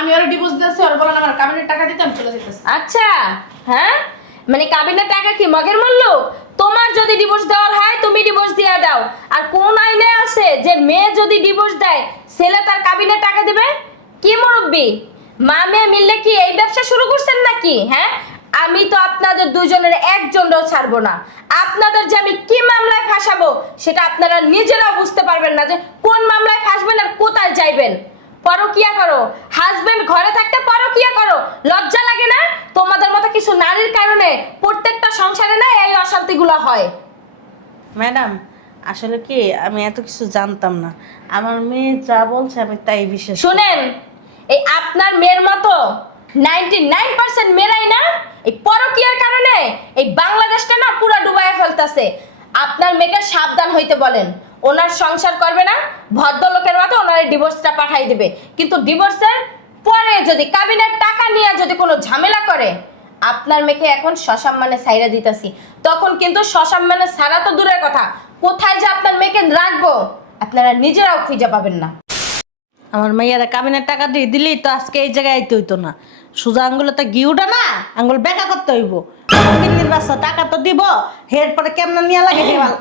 আমি ওর ডিভোর্স দিয়েছি, ওর বলেন আমার কাবিনের টাকা দিতে, আমি চলে যেতেছি। আচ্ছা, হ্যাঁ, মানে কাবিনের টাকা কি মগের মূল্য? তোমার যদি ডিভোর্স দেওয়ার হয় তুমি ডিভোর্স দিয়ে দাও। আর কোন আইনে আছে যে মেয়ে যদি ডিভোর্স দেয় ছেলে তার কাবিনের টাকা দিবে? কি মুরব্বি, মা মেয়ে মিললে কি এই ব্যবসা শুরু করছেন নাকি? হ্যাঁ, আমি তো আপনাদের দুজনের একজনও ছাড়বো না। আপনাদের যে আমি কি মামলায় ফাঁসাবো সেটা আপনারা নিজেরাও বুঝতে পারবেন না যে কোন মামলায় ফাঁসবেন আর কোথায় যাইবেন। পরকিয়া করো, হাজবেন্ড ঘরে থাকতে পরকিয়া করো, লজ্জা লাগে না? তোমাদের মতো কিছু নারীর কারণে প্রত্যেকটা সংসারে না এই অশান্তিগুলো হয়। ম্যাডাম আসলে কি আমি এত কিছু জানতাম না, আমার মেয়ে যা বলছে আমি তাই বিশ্বাস করি। শুনেন, এই আপনার মেয়ের মতো 99% মেয়েরাই না এই পরকিয়ার কারণে এই বাংলাদেশটা না পুরো ডুবাইয়া ফেলতেছে। আপনার মেয়েকে সাবধান হইতে বলেন। ওনার সংসার করবে না, ভদ্রলোকের মতো ওনার ডিভোর্সটা পাঠাই দিবে। কিন্তু ডিভোর্সের পরে যদি কাবিনের টাকা নিয়ে যদি কোনো ঝামেলা করে, আপনার মেয়েকে এখন সসম্মানে ছাইরা দিতেছি, তখন কিন্তু সসম্মানে ছাড়া তো দূরের কথা, কোথায় যে আপনার মেয়েকে রাখবো আপনারা নিজেরাও খুঁজে পাবেন না। আমার মেয়েরা কাবিনের টাকা দিয়ে দিলেই তো আজকে এই জায়গায় আইতে হইতো না। সোজা আঙ্গুলে গিউটা না, আঙ্গুল বেকা করতে হইব। বাচ্চা টাকা তো দিব, এরপরে কেমন নিয়ে লাগে দেওয়াল।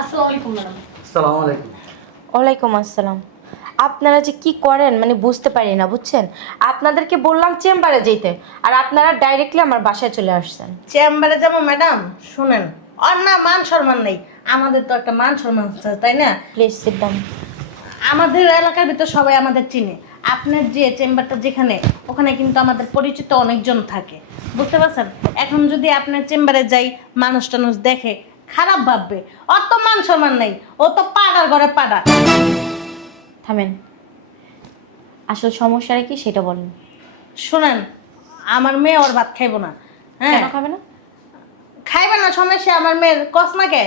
আসসালামু আলাইকুম ম্যাডাম। আসসালামু আলাইকুম। ওয়ালাইকুম আসসালাম। আপনারা যে কি করেন মানে বুঝতে পারি না, বুঝছেন? আপনাদেরকে বললাম চেম্বারে যেতে, আর আপনারা ডাইরেক্টলি আমার বাসায় চলে আসছেন। চেম্বারে যাবো ম্যাডাম? শুনেন, আর না মান সম্মান নেই, আমাদের তো একটা মান সম্মান আছে তাই না? Please sit down. আমাদের এলাকার ভিতর সবাই আমাদের চিনে। আপনার যে চেম্বারটা যেখানে, ওখানে কিন্তু আমাদের পরিচিত অনেকজন থাকে, বুঝতে পারছেন? এখন যদি আপনার চেম্বারে যাই, মানুষ টানুষ দেখে খারাপ ভাববে। অত মান সম্মান নেই, ও তো পাড়ার ঘরে পাড়া। থামেন, আসল সমস্যাটা কি সেটা বলেন। শুনেন, আমার মেয়ে ওর ভাত খাইব না। হ্যাঁ, কেন খাবে না? খাইবে না সমস্যা, আমার মেয়ের কস না কে?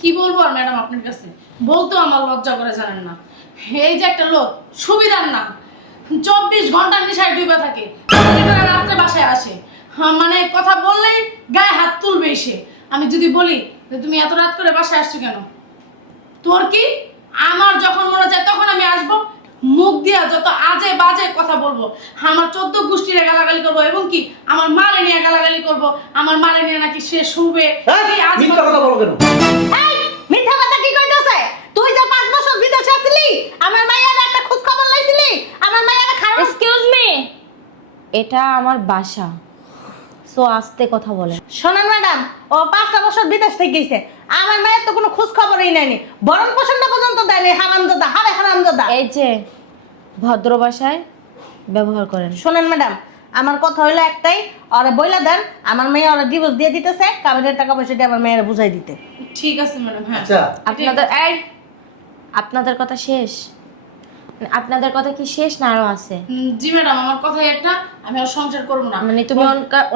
কি বলবো আর ম্যাডাম আপনার কাছে, বলতেও আমার লজ্জা করে, জানেন না? এই যে একটা লোক সুবিধার না, 24 ঘন্টা নেশায় ডুবে থাকে, এটা রাত্রে বাসায় আসে, মানে কথা বললেই গায়ে হাত তুলবে এসে। আমি যদি বলি যে তুমি এত রাত করে বাসায় আসছো কেন, তোর কি? আমার যখন মনে চায় তখন আমি আসবো, মুখ দিয়া যত আজে বাজে কথা বলবো, আমার 14 গোষ্ঠীরে গালাগালি করবো, এবং কি আমার মারে নিয়ে গালাগালি করবো, আমার মারে নিয়ে নাকি সে শুবে। এই আজে মিথ্যা কথা বলো কেন? এই মিথ্যা কথা কি কইতাছে? তুই যে 5 বছর বিদেশে ছিলি, আমার মাইয়ার একটা খোঁজ খবর লইছিলি? আমার মাইয়ার খারাপ। এক্সকিউজ মি, এটা আমার বাসা, সো আস্তে কথা বলেন। শোনেন ম্যাডাম, ও 5টা বছর বিদেশ থেকে গেছে, আমার মায়ের তো কোনো খোঁজ খবরই নেয়নি, বরণ পোষণটা পর্যন্ত দেয়নি। হারামজাদা, হারে হারামজাদা। এই যে ভদ্র ভাষায় ব্যবহার করেন। শোনেন ম্যাডাম, আমার কথা হইলো একটাই, ওরা বইলা দেন আমার মেয়ে ওরা ডিভোর্স দিয়ে দিতেছে, কাবিনের টাকা পয়সা দিয়ে আমার মেয়েরা বুঝাই দিতে। ঠিক আছে ম্যাডাম। হ্যাঁ আচ্ছা, আপনাদের কথা শেষ? আপনাদের কথা কি শেষ না আরো আছে? জি ম্যাডাম, আমার কথাই একটা, আমি আর সংসার করবো না। মানে তুমি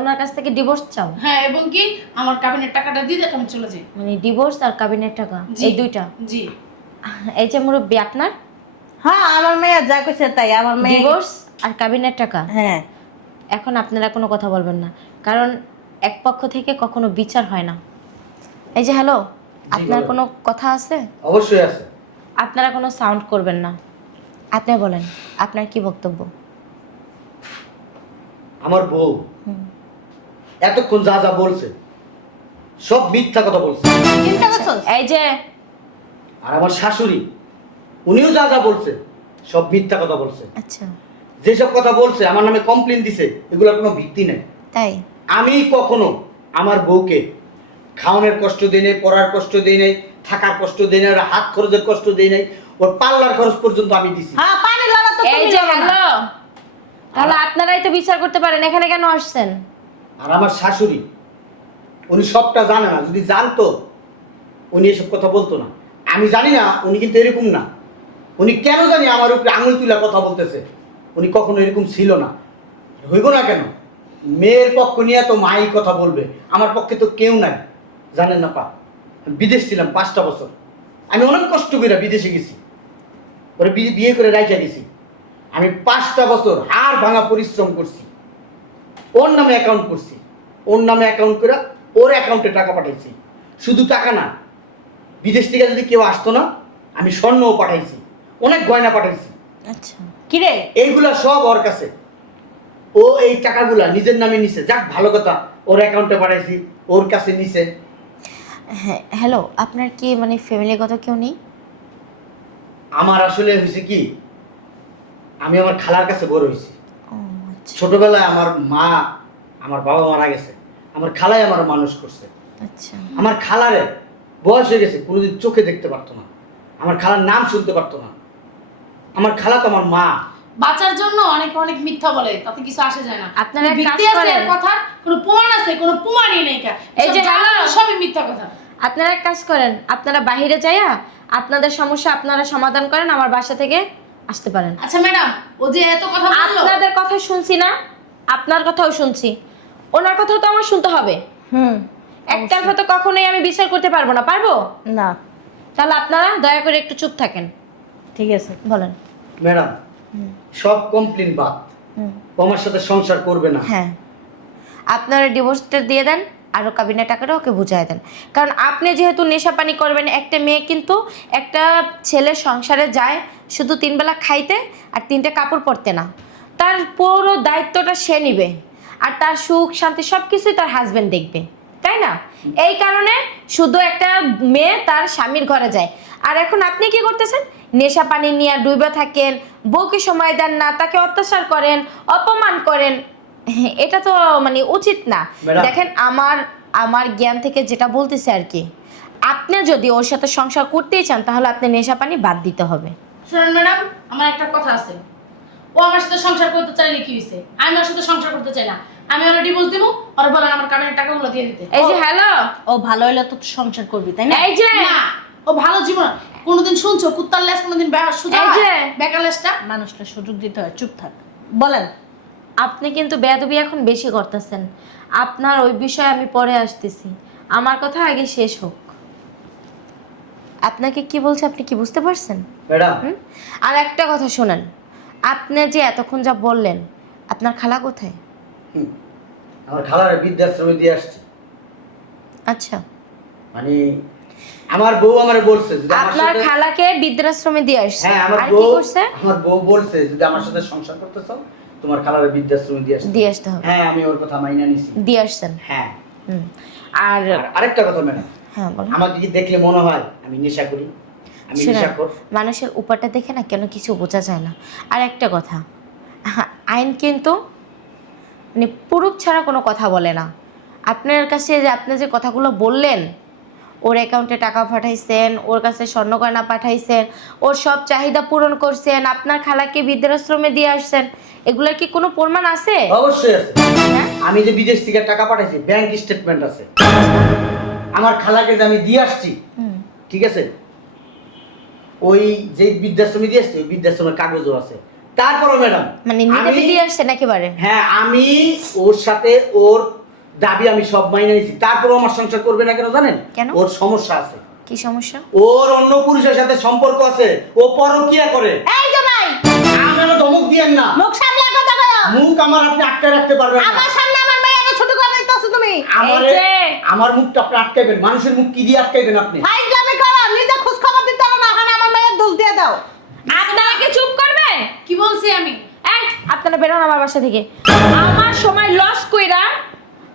ওনার কাছ থেকে ডিভোর্স চাও? হ্যাঁ, এবং কি আমার কাবিনের টাকাটা দিয়ে দেখ, আমি চলে যাই। মানে ডিভোর্স আর কাবিনের টাকা, জি। এই দুইটা? জি। এই যে মুরব্বি আপনার হ্যাঁ, আমার মেয়ে যা কইছে তাই, আমার মেয়ে। ডিভোর্স আর কাবিনের টাকা। হ্যাঁ, এখন আপনারা কোনো কথা বলবেন না, কারণ এক পক্ষ থেকে কখনো বিচার হয় না। এই যে হ্যালো, আপনার বলেন। কোনো কথা আছে? অবশ্যই আছে। আপনারা কোনো সাউন্ড করবেন না। আপনি বলেন, আপনার কি বক্তব্য? আমার বউ এতক্ষণ যা যা বলছে সব মিথ্যা কথা বলছে। চিন্তা করছস? এই যে আর আমার শাশুড়ি, উনিও যা যা বলছে সব মিথ্যা কথা বলছে। আচ্ছা, যেসব কথা বলছে আমার নামে কমপ্লেন দিছে, এগুলোর কোনো ভিত্তি নেই। তাই? আমি কখনো আমার বউকে খাওয়ানোর কষ্ট দিই নাই, পড়ার কষ্ট দিই নাই, থাকার কষ্ট দিই নাই, ওর হাত খরচের কষ্ট দিই নাই, ওর পার্লার খরচ পর্যন্ত আমি দিছি। হ্যাঁ, পানি লাগা তো এই তুমি যে লাগা না। হ্যালো, তাহলে আপনারাই তো বিচার করতে পারেন, এখানে কেন আসছেন? আর আমার শাশুড়ি, উনি সবটা জানে না, যদি জানতো উনি এসব কথা বলতো না। আমি জানি না, উনি কিন্তু এরকম না। উনি কেন জানি আমার উপরে আঙুল তুলে কথা বলতেছে, উনি কখনো এরকম ছিল না। হইব না কেন? মেয়ের পক্ষ নিয়ে তো মাই কথা বলবে, আমার পক্ষে তো কেউ নাই। জানেন না পা, বিদেশ ছিলাম 5টা বছর, আমি অনেক কষ্ট করে বিদেশে গেছি, ওরা বিয়ে করে রাইখা গেছি। আমি 5টা বছর হাড় ভাঙা পরিশ্রম করছি, ওর নামে অ্যাকাউন্ট করছি, ওর নামে অ্যাকাউন্ট করে ওর অ্যাকাউন্টে টাকা পাঠাইছি। শুধু টাকা না, বিদেশ থেকে যদি কেউ আসতো না, আমি স্বর্ণও পাঠাইছি, অনেক গয়না পাঠাইছি। আচ্ছা, কি রে? এইগুলা সব ওর কাছে। ও এই টাকাগুলা নিজের নামে নিছে, যাক ভালো কথা, ওর অ্যাকাউন্টে পাঠাইছি, ওর কাছে নিছে। হ্যাঁ হ্যালো, আপনার কি মানে ফ্যামিলিগত কেউ নেই? আমার আসলে হয়েছে কি, আমি আমার খালার কাছে বড় হয়েছি। ও আচ্ছা ছোটবেলায় আমার মা, আমার বাবা মারা গেছে, আমার খালাই আমার মানুষ করছে। আচ্ছা। আমার খালারে বয়স হয়ে গেছে, কোনোদিন চোখে দেখতে পারতো না, আমার খালার নাম শুনতে পারতো না। আমার খালা তো আমার মা। বাঁচার জন্য অনেকে অনেক মিথ্যা বলে, তাতে কিছু আসে যায় না। আপনারা কোনো এক কাজ ভিত্তি আছে করেন। এর কথার, কোনো প্রমাণ আছে? কোনো প্রমাণই নেই। এই যে হ্যালো, সবই মিথ্যা কথা। আপনারা এক কাজ করেন, আপনারা বাইরে যাইয়া আপনাদের সমস্যা আপনারা সমাধান করেন, আমার বাসা থেকে আসতে পারেন। আচ্ছা ম্যাডাম, ও যে এত কথা বললো, আপনাদের কথা শুনছি না, আপনার কথাও শুনছি, ওনার কথাও তো আমার শুনতে হবে। একতরফা তো কখনোই আমি বিচার করতে পারবো না। পারবো না। তাহলে আপনারা দয়া করে একটু চুপ থাকেন। ঠিক আছে। বলেন। ম্যাডাম, সব কমপ্লেন বাদ, ও আমার সাথে সংসার করবে না। হ্যাঁ, আপনারা ডিভোর্সটা দিয়ে দেন, আরও কাবিনের টাকাটা ওকে বুঝাই দেন। কারণ আপনি যেহেতু নেশা পানি করবেন, একটা মেয়ে কিন্তু একটা ছেলের সংসারে যায় শুধু 3 বেলা খাইতে আর 3টে কাপড় পরতে না। তার পুরো দায়িত্বটা সে নিবে, আর তার সুখ শান্তি সব কিছুই তার হাজবেন্ড দেখবে, তাই না? এই কারণে শুধু একটা মেয়ে তার স্বামীর ঘরে যায়। আর এখন আপনি কি করতেছেন? নেশা পানি নিয়ে ডুবে থাকেন, বউকে সময় দেন না, তাকে অত্যাচার করেন, অপমান করেন। এটা তো মানে উচিত না। ম্যাডাম। দেখেন, আমার জ্ঞান থেকে যেটা বলতেছে আর কি, আপনি যদি ওর সাথে সংসার করতেই চান তাহলে আপনি নেশা পানি বাদ দিতে হবে। শুনুন ম্যাডাম, আমার একটা কথা আছে। ও আমার সাথে সংসার করতে চাইলে কি হয়েছে? আমি ওর সাথে সংসার করতে চাই না। আমি ওর ডিভোর্স দিব, আর বলেন আমার কানের টাকাগুলো দিয়ে দিতে। এই যে হ্যালো, ও ভালো হলে তো সংসার করবি, তাই না? এই যে না, ও ভালো জীবন। কোনোদিন শুনছো কুত্তার লেজ কোনোদিন সোজা এই হয়? যে। বেকার লেজটা। মানুষটা সুযোগ দিতে হয়। চুপ থাক, বলেন। আপনি কিন্তু বেয়াদবি এখন বেশি করতেছেন। আপনার ওই বিষয়ে আমি পরে আসতেছি, আমার কথা আগে শেষ হোক। আপনাকে কি বলছে আপনি কি বুঝতে পারছেন? ম্যাডাম, আর একটা কথা শোনেন, আপনি যে এতক্ষণ যা বললেন, আপনার খালা কোথায়? আমার খালারে বৃদ্ধাশ্রমে দিয়ে আসছি। আচ্ছা, মানে আমার বউ আমারে বলছে যদি আমার আপনার সাথে, খালাকে বৃদ্ধাশ্রমে দিয়ে আসছে। হ্যাঁ আমার আর কি বউ, করছে? আমার বউ বলছে যদি আমার সাথে সংসার করতে চাও তোমার খালারে বৃদ্ধাশ্রমে দিয়ে আসতে। দিয়ে আসতে হবে। হ্যাঁ, আমি ওর কথা মাইনা নিছি। দিয়ে আসছেন। হ্যাঁ। হুম। আর আর আরেকটা কথা ম্যাডাম, হ্যাঁ বলেন। আমাকে কি দেখলে মনে হয় আমি নেশা করি? আমি শোনেন, নেশা করি? মানুষের উপরটা দেখে না কেন কিছু বোঝা যায় না। আর একটা কথা, আইন কিন্তু মানে পুরুষ ছাড়া কোনো কথা বলে না। আপনার কাছে যে আপনি যে কথাগুলো বললেন, ওর অ্যাকাউন্টে টাকা পাঠাইছেন, ওর কাছে স্বর্ণগয়না পাঠাইছেন, ওর সব চাহিদা পূরণ করছেন, আপনার খালাকে বৃদ্ধাশ্রমে দিয়ে আসছেন, এগুলোর কি কোনো প্রমাণ আছে? অবশ্যই আছে। হ্যাঁ? আমি যে বিদেশ থেকে টাকা পাঠাইছি ব্যাংক স্টেটমেন্ট আছে। আমার খালাকে যে আমি দিয়ে আসছি, হুম। ঠিক আছে, ওই যে বৃদ্ধাশ্রমে দিয়ে আসছি ওই বৃদ্ধাশ্রমের কাগজও আছে। তারপরও ম্যাডাম, মানে নিজে দিয়ে আসছেন একেবারে? হ্যাঁ, আমি ওর সাথে ওর দাবি আমি সব মাইনে নিছি, তারপরও আমার সংসার করবে না কেন জানেন? কেন? ওর সমস্যা আছে। কি সমস্যা? ওর অন্য পুরুষের সাথে সম্পর্ক আছে, ও পরকিয়া করে। এই জামাই, আপনারা ধমক দিয়েন না, মুখ সামলে কথা বলো। মুখ আমার আপনি আটকে রাখতে পারবেন না। আমার সামনে আমার মেয়েকে ছোট করে দিতেছো তুমি। আমারে, এই যে। আমার মুখটা আপনি আটকাইবেন, মানুষের মুখ কি দিয়ে আটকাইবেন আপনি? ফাইজলামি করো, নিজে খোঁজ খবর দিতে হবে না, এখন আমার মেয়ের দোষ দিয়ে দাও। আপনারা কি চুপ করবে? কি বলছি আমি? এই, আপনারা বেরোন আমার বাসা থেকে। আমার সময় লস কইরা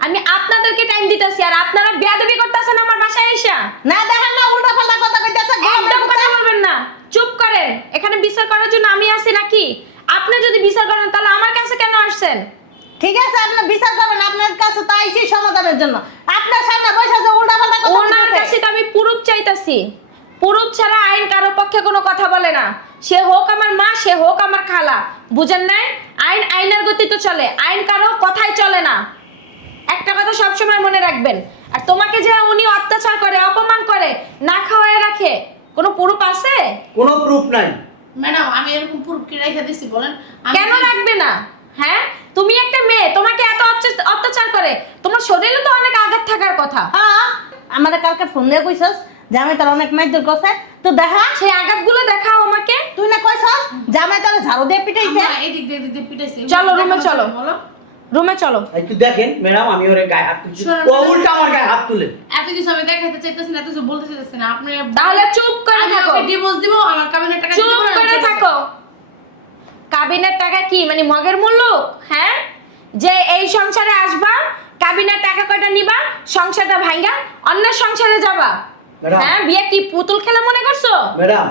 আমি আপনাদেরকে টাইম দিতেছি, আর আপনারা বেয়াদবি করতেছেন আমার বাসায় এসে। না দেখেন না, উল্টা পাল্টা কথা কইতাছে। একদম কথা বলবেন না, চুপ করেন। এখানে বিচার করার জন্য আমি আছি নাকি? আপনি যদি বিচার করেন তাহলে আমার কাছে কেন আসছেন? ঠিক আছে, আপনি বিচার করবেন, আপনার কাছে তো আইছি সমাধানের জন্য। আপনার সামনে বসে যে উল্টা পাল্টা কথা ওনার কইতাছে। কাছে তো আমি পুরুষ চাইতাছি। পুরুষ ছাড়া আইন কারোর পক্ষে কোনো কথা বলে না। সে হোক আমার মা, সে হোক আমার খালা, বুঝেন নাই? আইন আইনের গতিতে চলে, আইন কারো কথাই চলে না। একটা কথা সবসময় মনে রাখবেন। আর তোমাকে যে উনি অত্যাচার করে, অপমান করে, না খাওয়ায় রাখে, কোনো প্রুফ আছে? কোনো প্রুফ নাই। ম্যাডাম, আমি এরকম প্রুফ কি রেখে দিছি বলেন? আমি কেন রাখবে না? হ্যাঁ, তুমি একটা মেয়ে, তোমাকে এত অত্যাচার করে, তোমার শরীরে তো অনেক আঘাত থাকার কথা। হ্যাঁ, আমারে কালকে ফোন দিয়ে কইছস জামাই তোর অনেক মাইদুর করছে, তো দেখা। সেই আঘাতগুলো দেখাও আমাকে। তুই না কইছস জামাই তোর ঝাড়ু দিয়ে পিটাইছে। আমরা এদিক দিয়ে এদিক দিয়ে পিটাইছি। চলো, রুমে চলো। বলো। রুমে চলো। একটু দেখেন ম্যাডাম, আমি ওর গায়ে হাত তুলছি, শোনেন, ও উল্টা আমার গায়ে হাত তুলে। এত কিছু আমি দেখাইতে চাইতেছি না, এত কিছু বলতে চাইতেছি না। আপনি তাহলে চুপ করে আমি থাকো। ওকে ডিভোর্স দিব, আমার কাবিনের টাকা চুপ করে থাকো। কাবিনের টাকা কি মানে মগের মূল্য? হ্যাঁ, যে এই সংসারে আসবা, কাবিনের টাকা কয়টা নিবা, সংসারটা ভাঙ্গা অন্যের সংসারে যাবা? ম্যাডাম। হ্যাঁ, বিয়ে কি পুতুল খেলা মনে করছো? ম্যাডাম,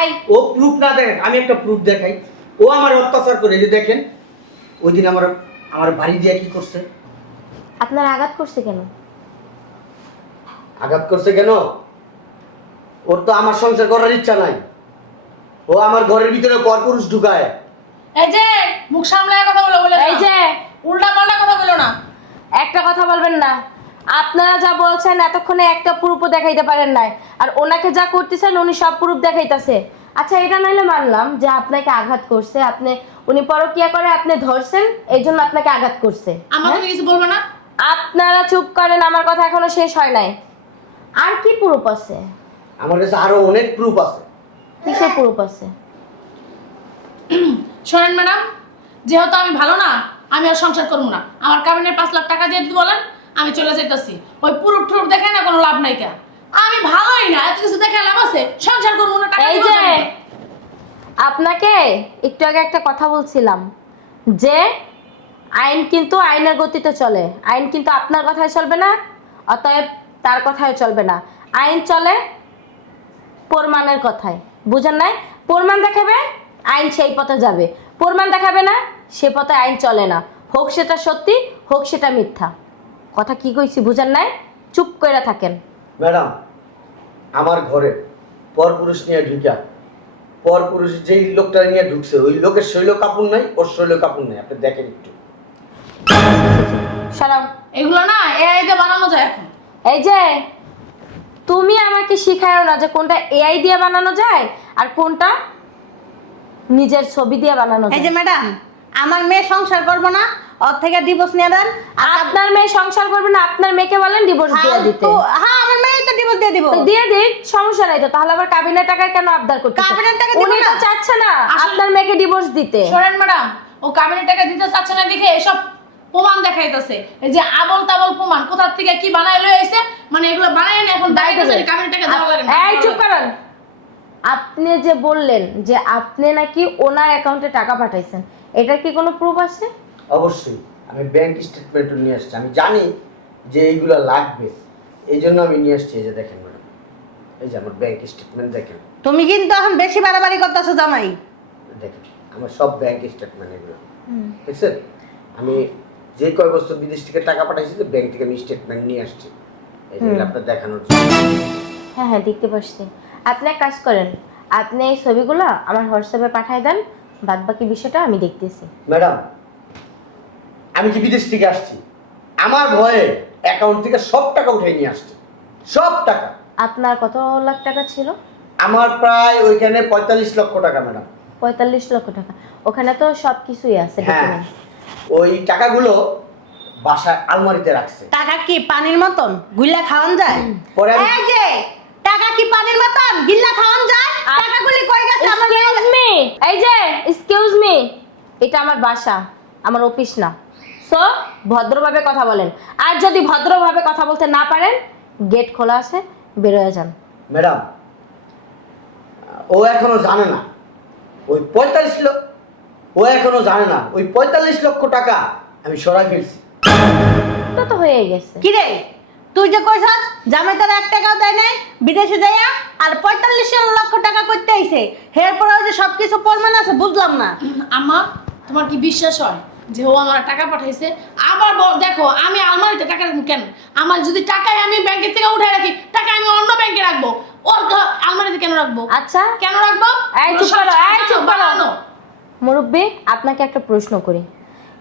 এই ও প্রুফ না দেখেন, আমি একটা প্রুফ দেখাই। ও আমার অত্যাচার করে, এই যে দেখেন ওই দিন আমার আমার বাড়ি দিয়ে কি করছে। আপনার আঘাত করছে কেন? আঘাত করছে কেন? ওর তো আমার সংসার করার ইচ্ছা নাই। ও আমার ঘরের ভিতরে পরপুরুষ ঢুকায়। এই যে মুখ সামলায় কথা বলো, বলে এই যে উল্টা পাল্টা কথা বলো না। একটা কথা বলবেন না। আপনারা যা বলছেন এতক্ষণে একটা প্রুফও দেখাইতে পারেন নাই, আর ওনাকে যা করতেছেন উনি সব প্রুফ দেখাইতেছে। আচ্ছা, এটা নাইলে মানলাম যে আপনাকে আঘাত করছে, আপনি উনি পরকিয়া করে আপনি ধরছেন, এই জন্য আপনাকে আঘাত করছে। আমাকে কিছু বলবো না। আপনারা চুপ করেন, আমার কথা এখনো শেষ হয় নাই। আর কি প্রুফ আছে? আমার কাছে আরো অনেক প্রুফ আছে। কিসের প্রুফ আছে? শোনেন ম্যাডাম, যেহেতু আমি ভালো না, আমি আর সংসার করবো না। আমার কাবিনের 5 লাখ টাকা দিয়ে দিতে বলেন, আমি চলে যেতেছি। ওই পুরুপ টুরুপ দেখে না কোনো লাভ নাই। কা আমি ভালোই না, এত কিছু দেখে লাভ আছে? সংসার করবো না, টাকা এই দিব যে কেন? আপনাকে একটু আগে একটা কথা বলছিলাম যে আইন কিন্তু আইনের গতিতে চলে, আইন কিন্তু আপনার কথায় চলবে না, অতএব তার কথায় চলবে না। আইন চলে প্রমাণের কথায়, বুঝেন নাই? প্রমাণ দেখাবে, আইন সেই পথে যাবে। প্রমাণ দেখাবে না, সে পথে আইন চলে না। হোক সেটা সত্যি, হোক সেটা মিথ্যা। কথা কি কইছি বুঝেন নাই? চুপ করে থাকেন। ম্যাডাম, আমার ঘরে পরপুরুষ নিয়ে ঢুকা, পরপুরুষ যেই লোকটা নিয়ে ঢুকছে ওই লোকের শৈল কাপড় নাই, ওর শৈল কাপড় নাই। আপনি দেখেন একটু। সরাও। এগুলো না এআই দিয়ে বানানো যায় এখন। এই যে তুমি আমাকে শিখায়ও না যে কোনটা এআই দিয়ে বানানো যায় আর কোনটা নিজের ছবি দিয়ে বানানো এই যে যায়। ম্যাডাম, আমার মেয়ে সংসার করবো না, ওর থেকে ডিভোর্স নিয়ে দেন। আপনার মেয়ে সংসার করবে না, আপনার মেয়েকে বলেন ডিভোর্স দিয়ে দিতে। হ্যাঁ, আমার মেয়ে তো ডিভোর্স দিয়ে দিব। তো দিয়ে দিক, সমস্যা নাই তো। তাহলে আবার কাবিনের টাকা কেন আবদার করতে? কাবিনের টাকা দিব উনি তো না। চাচ্ছে না আসলে- আপনার মেয়েকে ডিভোর্স দিতে। শোনেন ম্যাডাম, ও কাবিনের টাকা দিতে চাচ্ছে না দেখে এসব প্রমাণ দেখাইতেছে। এই যে আবল তাবল প্রমাণ কোথা থেকে কি বানাই লয়ে আইছে, মানে এগুলো বানাই না এখন দেখাইতেছে যে কাবিনের টাকা দেওয়া লাগে না। এই চুপ করেন। আপনি যে বললেন যে আপনি নাকি ওনার অ্যাকাউন্টে টাকা পাঠাইছেন, এটা কি কোনো প্রুফ আছে? অবশ্যই আমি ব্যাংক স্টেটমেন্ট নিয়ে আসছি। আমি জানি যে এইগুলো লাগবে, এই জন্য আমি নিয়ে আসছি। এই যে দেখেন ম্যাডাম, এই যে আমার ব্যাংক স্টেটমেন্ট দেখেন। তুমি কিন্তু এখন বেশি বাড়াবাড়ি করতেছো জামাই। দেখেন আমার সব ব্যাংক স্টেটমেন্ট এগুলো, দেখছেন? আমি যে কয় বছর বিদেশ থেকে টাকা পাঠাইছি, তো ব্যাংক থেকে আমি স্টেটমেন্ট নিয়ে আসছি। এই যে আপনার দেখানোর জন্য। হ্যাঁ হ্যাঁ, দেখতে পাচ্ছি। আপনি এক কাজ করেন, আপনি এই ছবিগুলো আমার হোয়াটসঅ্যাপে পাঠিয়ে দেন, বাদ বাকি বিষয়টা আমি দেখতেছি। ম্যাডাম, আমি যে বিদেশ থেকে আসছি, আমার ভয়ে অ্যাকাউন্ট থেকে সব টাকা উঠে নিয়ে আসছি, সব টাকা। আপনার কত লাখ টাকা ছিল? আমার প্রায় ওইখানে 45 লক্ষ টাকা ম্যাডাম। 45 লক্ষ টাকা। ওখানে তো সব কিছুই আছে হ্যাঁ, document। ওই টাকাগুলো বাসায় আলমারিতে রাখছে। টাকা কি পানির মতন গুল্লা খাওয়ান যায়? পরে আমি- এই যে টাকা কি পানির মতন গিল্লা খাওয়ান যায়? টাকাগুলি কই গেছে আমার মেয়ে? এক্সকিউজ মি, এই যে এক্সকিউজ মি, এটা আমার বাসা, আমার অফিস না। সো ভদ্রভাবে কথা বলেন, আর যদি ভদ্রভাবে কথা বলতে না পারেন গেট খোলা আছে, বের হয়ে যান। ম্যাডাম, ও এখনো জানে না ওই 45 লক্ষ, ও এখনো জানে না ওই 45 লক্ষ টাকা আমি সরাই ফেলছি। এটা তো হয়ে গেছে। কি রে, তুই যে কইছস জামাই তার 1 টাকাও দেয় নাই বিদেশে যাইয়া, আর 45 লক্ষ টাকা করতে আইছে, এরপরে যে সবকিছু প্রমাণ আছে, বুঝলাম না। আম্মা, তোমার কি বিশ্বাস হয় যে ও আমার টাকা পাঠাইছে? আবার দেখো, আমি আলমারিতে টাকা রাখবো কেন? আমার যদি টাকায় আমি ব্যাংকের থেকে উঠে রাখি, টাকা আমি অন্য ব্যাংকে রাখবো, ওর আলমারিতে কেন রাখবো? আচ্ছা কেন রাখবো? এই চুপ করো, এই চুপ করো। বানানো। মুরব্বি, আপনাকে একটা প্রশ্ন করি।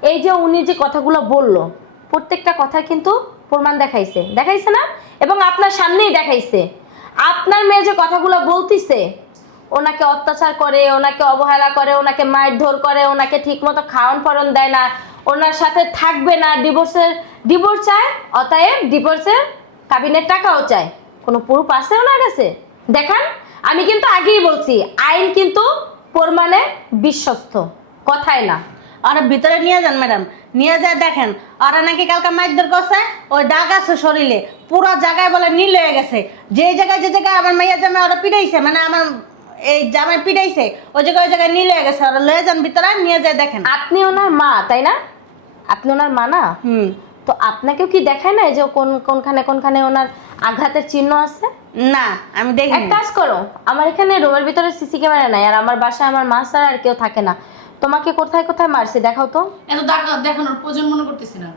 এই যে উনি যে কথাগুলো বললো, প্রত্যেকটা কথার কিন্তু প্রমাণ দেখাইছে, দেখাইছে না? এবং আপনার সামনেই দেখাইছে। আপনার মেয়ে যে কথাগুলো বলতিছে, ওনাকে অত্যাচার করে, ওনাকে অবহেলা করে, ওনাকে মারধর করে, ওনাকে ঠিকমতো খাওয়ান পরন দেয় না, ওনার সাথে থাকবে না, ডিভোর্স চায়, অতএব ডিভোর্সের কাবিনের টাকাও চায়। কোনো প্রুফ আছে ওনার কাছে? দেখান। আমি কিন্তু আগেই বলছি, আইন কিন্তু প্রমাণে বিশ্বস্ত, কথায় না। ওরা ভিতরে নিয়ে যান ম্যাডাম, নিয়ে যায় দেখেন, ওরা নাকি কালকে মাইদর করছে, ওই দাগ আছে শরীরে, পুরো জায়গায় বলে নীল হয়ে গেছে। যে জায়গায় আমার মাইয়া জামে ওরা পিড়াইছে, মানে আমার এই জামাই পিটাইছে ওই জায়গায় নিয়ে গেছে, ওরা লয়ে যান ভিতরে, নিয়ে যায় দেখেন। আপনি ওনার মা তাই না? আপনি ওনার মা না? হুম। তো আপনাকেও কি দেখায় না যে কোনখানে ওনার আঘাতের চিহ্ন আছে? না আমি দেখি এক কাজ করো, আমার এখানে রুমের ভিতরে সিসি ক্যামেরা নাই, আর আমার বাসায় আমার মা ছাড়া আর কেউ থাকে না। তোমাকে কোথায় কোথায় মারছে দেখাও তো। এত দেখানোর প্রয়োজন মনে করতেছি না।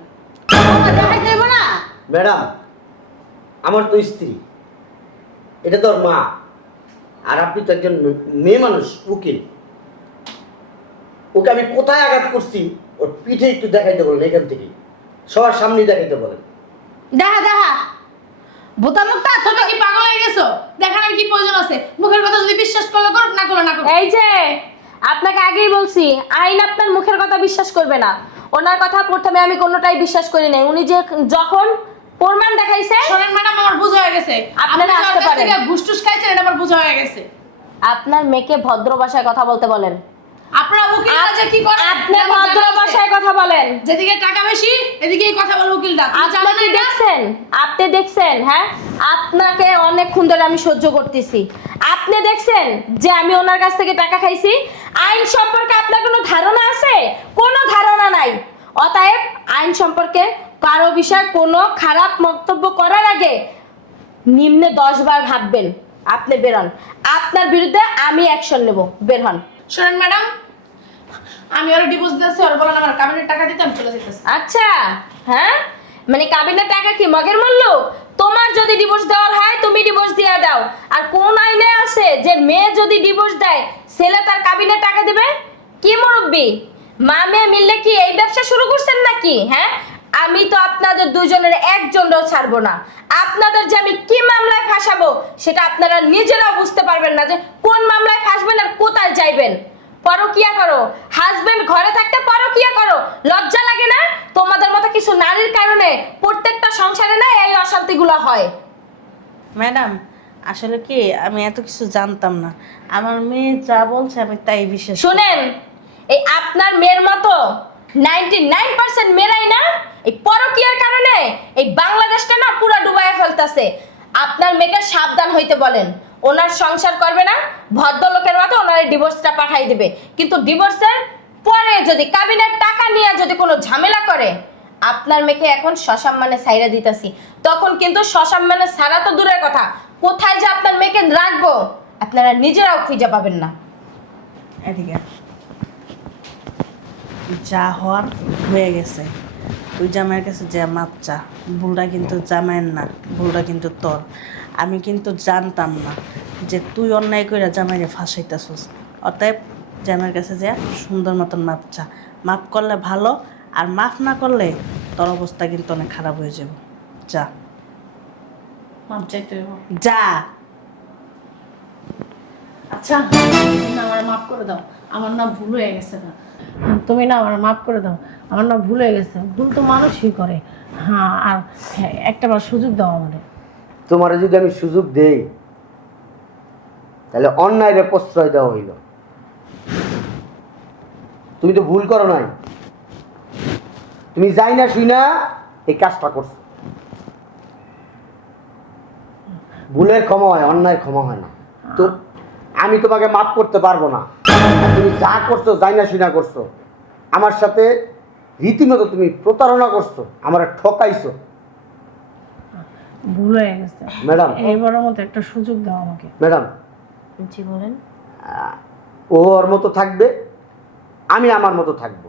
দেখাই দেব না। ম্যাডাম, আমার তো স্ত্রী, এটা তোর মা, আর আপনি তো একজন মেয়ে মানুষ, উকিল। ওকে আমি কোথায় আঘাত করছি ওর পিঠে একটু দেখাইতে বলেন, এখান থেকে সবার সামনে দেখাইতে বলেন। দেখা বোতামটা তুমি কি পাগল হয়ে গেছো? দেখানোর কি প্রয়োজন আছে? মুখের কথা যদি বিশ্বাস করলে করুক, না করলে না করুক। এই যে আপনাকে আগেই বলছি, আইন আপনার মুখের কথা বিশ্বাস করবে না। ওনার কথা প্রথমে আমি কোনোটাই বিশ্বাস করি নাই। উনি যে যখন প্রমাণ দেখাইছে। শোনেন ম্যাডাম, আমার বোঝা হয়ে গেছে। আপনারা আসতে পারেন। ঘুষটুস খাইছেন, এটা আমার বোঝা হয়ে গেছে। আপনার মেয়েকে ভদ্র ভাষায় কথা বলতে বলেন। আপনারা উকিলরা যে কি করে? আপনি ভদ্র ভাষায় কথা বলেন। যেদিকে টাকা বেশি এদিকেই কথা বলে উকিলটা। আপনি কি দেখছেন? আপনি দেখছেন? হ্যাঁ, আপনাকে অনেকক্ষণ ধরে আমি সহ্য করতেছি। আপনি দেখছেন যে আমি ওনার কাছ থেকে টাকা খাইছি? আইন সম্পর্কে আপনার কোনো ধারণা আছে? কোনো ধারণা নাই। অতএব আইন সম্পর্কে কারো বিষয়ে কোনো খারাপ মন্তব্য করার আগে নিম্নে 10 বার ভাববেন। আপনি বেরোন, আপনার বিরুদ্ধে আমি অ্যাকশন নেব। বের হন। শোনেন ম্যাডাম, আমি ওর ডিভোর্স দিয়েছি, ওর বলেন আমার কাবিনের টাকা দিতে, আমি চলে যেতেছি। আচ্ছা, হ্যাঁ, মানে কাবিনের টাকা কি মগের মূল্য? তোমার যদি ডিভোর্স দেওয়ার হয় তুমি ডিভোর্স দিয়ে দাও। আর কোন আইনে আছে যে মেয়ে যদি ডিভোর্স দেয় ছেলে তার কাবিনের টাকা দিবে? কি মুরব্বি, মা মেয়ে মিললে কি এই ব্যবসা শুরু করছেন নাকি? হ্যাঁ, আমি তো আপনাদের দুজনের একজনও ছাড়বো না। আপনাদের যে আমি কি মামলায় ফাঁসাবো সেটা আপনারা নিজেরাও বুঝতে পারবেন না, যে কোন মামলায় ফাঁসবেন আর কোথায় যাইবেন। পরকিয়া করো, হাজবেন্ড ঘরে থাকতে পরকিয়া করো, লজ্জা লাগে না? তোমাদের মতো কিছু নারীর কারণে প্রত্যেকটা সংসারে না এই অশান্তিগুলো হয়। ম্যাডাম, আসলে কি আমি এত কিছু জানতাম না। আমার মেয়ে যা বলছে আমি তাই বিশ্বাস করি। শুনেন, এই আপনার মেয়ের মতো 99% মেয়েরাই না এই পরকিয়ার কারণে এই বাংলাদেশটা না পুরো ডুবাইয়া ফেলতেছে। আপনার মেয়েকে সাবধান হইতে বলেন। ওনার সংসার করবে না, ভদ্রলোকের মতো ওনার ডিভোর্সটা পাঠাই দিবে। কিন্তু ডিভোর্সের পরে যদি কাবিনের টাকা নিয়ে যদি কোনো ঝামেলা করে, আপনার মেয়েকে এখন সসম্মানে ছাইরা দিতেছি, তখন কিন্তু সসম্মানে ছাড়া তো দূরের কথা, কোথায় যে আপনার মেয়েকে রাখবো আপনারা নিজেরাও খুঁজে পাবেন না। এদিকে যা হওয়ার হয়ে গেছে। তুই জামাইয়ের কাছে যে মাপ চা, ভুলটা কিন্তু জামাইয়ের না, ভুলটা কিন্তু তোর। আমি কিন্তু জানতাম না যে তুই অন্যায় করে জামাইরে ফাঁসাইতেছিস। অতএব জামাইয়ের কাছে যে সুন্দর মতন মাপ চা। মাপ করলে ভালো, আর মাফ না করলে তোর অবস্থা কিন্তু অনেক খারাপ হয়ে যাবে। যা মাপ চাইতে হবে। যা। আচ্ছা, না আমার মাফ করে দাও, আমার না ভুল হয়ে গেছে। না তুমি না আমার মাফ করে দাও, আমার না ভুল হয়ে গেছে। ভুল তো মানুষই করে। হ্যাঁ, আর হ্যাঁ, একটাবার সুযোগ দাও আমাদের। তোমার যদি আমি সুযোগ দেই তাহলে অন্যায়ের প্রশ্রয় দেওয়া হইল। তুমি তো ভুল করো নাই, তুমি যাই না শুই না এই কাজটা করছো। ভুলের ক্ষমা হয়, অন্যায়ের ক্ষমা হয় না। তো আমি তোমাকে মাফ করতে পারবো না। আর তুমি যা করছো, যাই না শুই না করছো, আমার সাথে রীতিমতো তুমি প্রতারণা করছো, আমার ঠকাইছো। ভুল হয়ে গেছে ম্যাডাম, এইবারের মতো একটা সুযোগ দাও আমাকে। ম্যাডাম, জি বলেন। ও ওর মতো থাকবে, আমি আমার মতো থাকবো।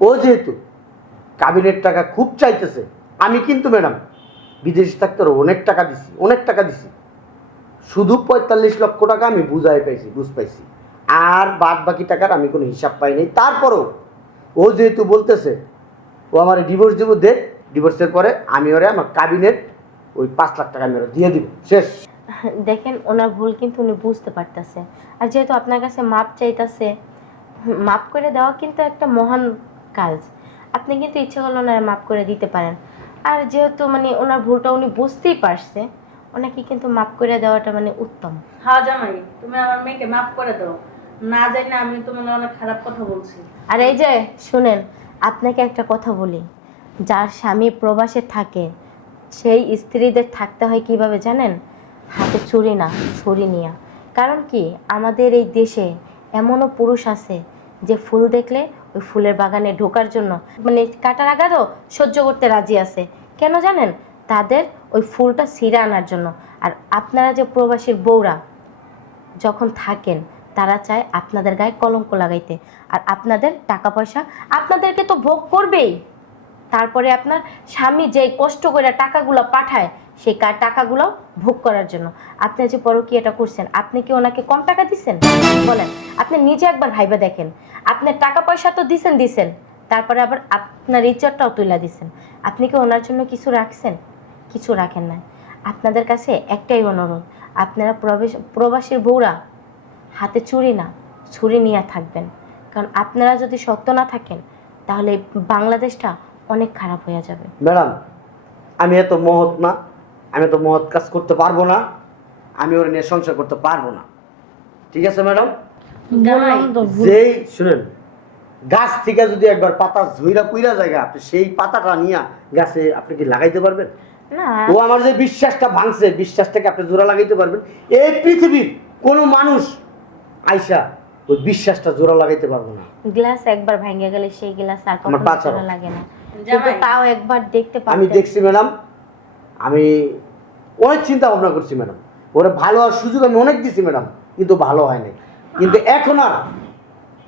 ও যেহেতু কাবিনের টাকা খুব চাইতেছে, আমি কিন্তু ম্যাডাম বিদেশে থাকতে অনেক টাকা দিছি। শুধু 45 লক্ষ টাকা আমি বুঝ পাইছি, আর বাদ বাকি টাকার আমি কোনো হিসাব পাই নাই। তারপরও ও যেহেতু বলতেছে ও আমার ডিভোর্স দেবো, ডিভোর্সের পরে আমি ওরে আমার কাবিনের ওই 5 লাখ টাকা আমি ওরা দিয়ে দিব, শেষ। দেখেন, ওনার ভুল কিন্তু উনি বুঝতে পারতেছে। আর যেহেতু আপনার কাছে মাপ চাইতেছে, মাপ করে দেওয়া কিন্তু একটা মহান কাজ। আপনি কিন্তু ইচ্ছে করলে ওনারা মাপ করে দিতে পারেন। আর যেহেতু মানে ওনার ভুলটা উনি বুঝতেই পারছে, ওনাকে কিন্তু মাপ করে দেওয়াটা মানে উত্তম। হ্যাঁ জামাই, তুমি আমার মেয়েকে মাফ করে দাও। না জানি না আমি তোমার অনেক খারাপ কথা বলছি। আর এই যে শুনেন, আপনাকে একটা কথা বলি, যার স্বামী প্রবাসে থাকে সেই স্ত্রীদের থাকতে হয় কিভাবে জানেন? হাতে চুরি না, ছুরি নিয়ে। কারণ কি আমাদের এই দেশে এমনও পুরুষ আছে যে ফুল দেখলে ওই ফুলের বাগানে ঢোকার জন্য মানে কাটার আঘাতও সহ্য করতে রাজি আছে। কেন জানেন? তাদের ওই ফুলটা ছিঁড়ে আনার জন্য। আর আপনারা যে প্রবাসীর বউরা যখন থাকেন তারা চায় আপনাদের গায়ে কলঙ্ক লাগাইতে, আর আপনাদের টাকা পয়সা আপনাদেরকে তো ভোগ করবেই। তারপরে আপনার স্বামী যে কষ্ট করে টাকাগুলো পাঠায় সেই টাকাগুলো ভোগ করার জন্য। আপনি যে পরকীয়াটা করছেন, আপনি কি ওনাকে কম টাকা দিচ্ছেন? বলেন, আপনি নিজে একবার ভাইবা দেখেন। আপনার টাকা পয়সা তো দিছেন, তারপরে আবার আপনার ইজ্জতটাও তুলে দিচ্ছেন। আপনি কি ওনার জন্য কিছু রাখছেন? কিছু রাখেন না। আপনাদের কাছে একটাই অনুরোধ, আপনারা প্রবাসীর বউরা হাতে চুরি না ছুরি নিয়ে থাকবেন। কারণ আপনারা যদি শক্ত না থাকেন তাহলে বাংলাদেশটা অনেক খারাপ হয়ে যাবে। ম্যাডাম, আমি এত মহৎ না, আমি এত মহৎ কাজ করতে পারবো না, আমি ওর নিয়ে সংসার করতে পারবো না। ঠিক আছে ম্যাডাম? বললাম তো যেই শুনেন, গাছ থেকে যদি একবার পাতা ঝইরা পুইরা জায়গা, আপনি সেই পাতাটা নিয়ে গাছে আপনি কি লাগাইতে পারবেন? না, ও আমার যে বিশ্বাসটা ভাঙছে, বিশ্বাসটাকে আপনি জোড়া লাগাইতে পারবেন? এই পৃথিবীর কোনো মানুষ আইসা ওই বিশ্বাসটা জোড়া লাগাইতে পারবো না। গ্লাস একবার ভেঙে গেলে সেই গ্লাস আর আমার কখনো পা জোড়া ছাড়ো। লাগে না। জামাই। কিন্তু তাও একবার দেখতে আমি পাবেন। দেখছি ম্যাডাম, আমি অনেক চিন্তা ভাবনা করছি ম্যাডাম, ওরা ভালো হওয়ার সুযোগ আমি অনেক দিছি ম্যাডাম, কিন্তু ভালো হয় নাই। কিন্তু এখন আর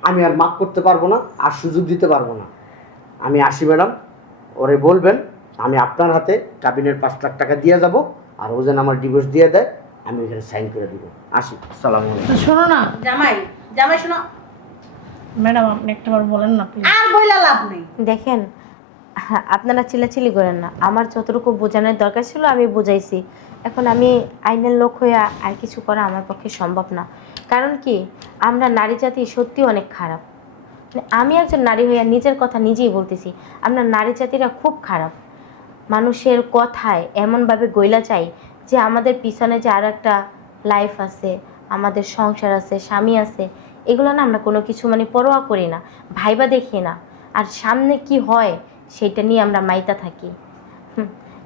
আমি আর মাফ করতে পারবো না, আর সুযোগ দিতে পারবো না। আমি আসি ম্যাডাম, ওরে বলবেন আমি আপনার হাতে কাবিনের 5 লাখ টাকা দিয়ে যাব, আর ও যেন আমার ডিভোর্স দিয়ে দেয়, আমি ওখানে সাইন করে দিব। আসি, আসসালামু আলাইকুম। তো শোনো না জামাই, জামাই শোনো, ম্যাডাম, আপনি একটাবার বলেন না প্লিজ। আর বইলা লাভ নেই। দেখেন, হ্যাঁ, আপনারা চিল্লাচিল্লি করেন না। আমার যতটুকু বোঝানোর দরকার ছিল আমি বুঝাইছি। এখন আমি আইনের লোক হয়ে আর কিছু করা আমার পক্ষে সম্ভব না। কারণ কি, আমরা নারী জাতি সত্যি অনেক খারাপ। মানে আমি একজন নারী হইয়া নিজের কথা নিজেই বলতেছি, আমরা নারী জাতিরা খুব খারাপ। মানুষের কথায় এমনভাবে গইলা চাই যে আমাদের পিছনে যে আর একটা লাইফ আছে, আমাদের সংসার আছে, স্বামী আছে, এগুলো না আমরা কোনো কিছু মানে পরোয়া করি না, ভাইবা দেখি না। আর সামনে কি হয় সেটা নিয়ে আমরা মাইতা থাকি।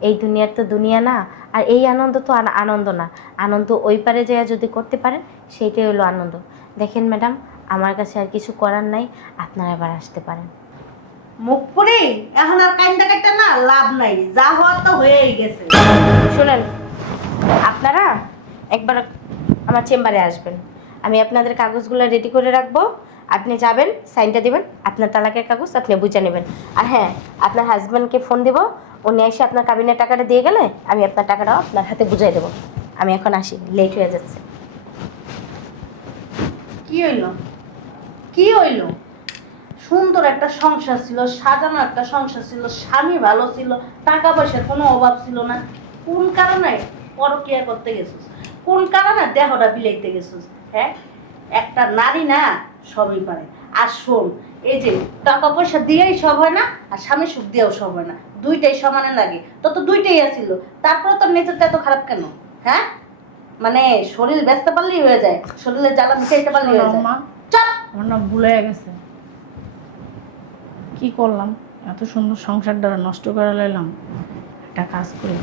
এই দুনিয়ার তো দুনিয়া না, আর এই আনন্দ তো আর আনন্দ না। আনন্দ ওই পারে যায় যদি করতে পারেন সেইটাই হলো আনন্দ। দেখেন ম্যাডাম, আমার কাছে আর কিছু করার নাই, আপনারা এবার আসতে পারেন। মুখ পুরি এখন আর কাইন্দা কাটতে না লাভ নাই, যা হওয়ার তো হয়েই গেছে। শুনেন, আপনারা একবার আমার চেম্বারে আসবেন, আমি আপনাদের কাগজগুলো রেডি করে রাখবো। আপনি যাবেন, সাইনটা দিবেন, আপনার তালাকের কাগজ আপনি বুঝে নেবেন। আর হ্যাঁ, আপনার হাজব্যান্ডকে ফোন দিব, উনি এসে আপনার কাবিনের টাকাটা দিয়ে গেলে আমি আপনার টাকাটাও আপনার হাতে বুঝাই দেবো। আমি এখন আসি, লেট হয়ে যাচ্ছে। কি হইলো? কি হইলো? সুন্দর একটা সংসার ছিল, সাজানো একটা সংসার ছিল, স্বামী ভালো ছিল, টাকা পয়সার কোনো অভাব ছিল না। কোন কারণে পরকীয়া করতে গেছিস? কোন কারণে দেহটা বিলাইতে গেছিস? হ্যাঁ, একটা নারী না সবই পারে। আর শোন, এই যে টাকা পয়সা দিয়েই সব হয় না, আর স্বামী সুখ দিয়েও সব হয় না, দুইটাই সমানে লাগে। তো তো দুইটাই আছিল, তারপরে তোর নেচারটা এত খারাপ কেন? হ্যাঁ, মানে শরীর ব্যস্ত পারলেই হয়ে যায়, শরীরের জ্বালা মিটাইতে পারলেই হয়ে যায়। মা, চাপ। আমার না ভুল হয়ে গেছে। কি করলাম, এত সুন্দর সংসারটা নষ্ট করে লাইলাম। একটা কাজ করি,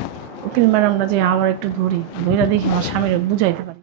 উকিল ম্যাডামটা যে আবার একটু ধরি, ধইরা দেখি আমার স্বামীরে বুঝাইতে পারি।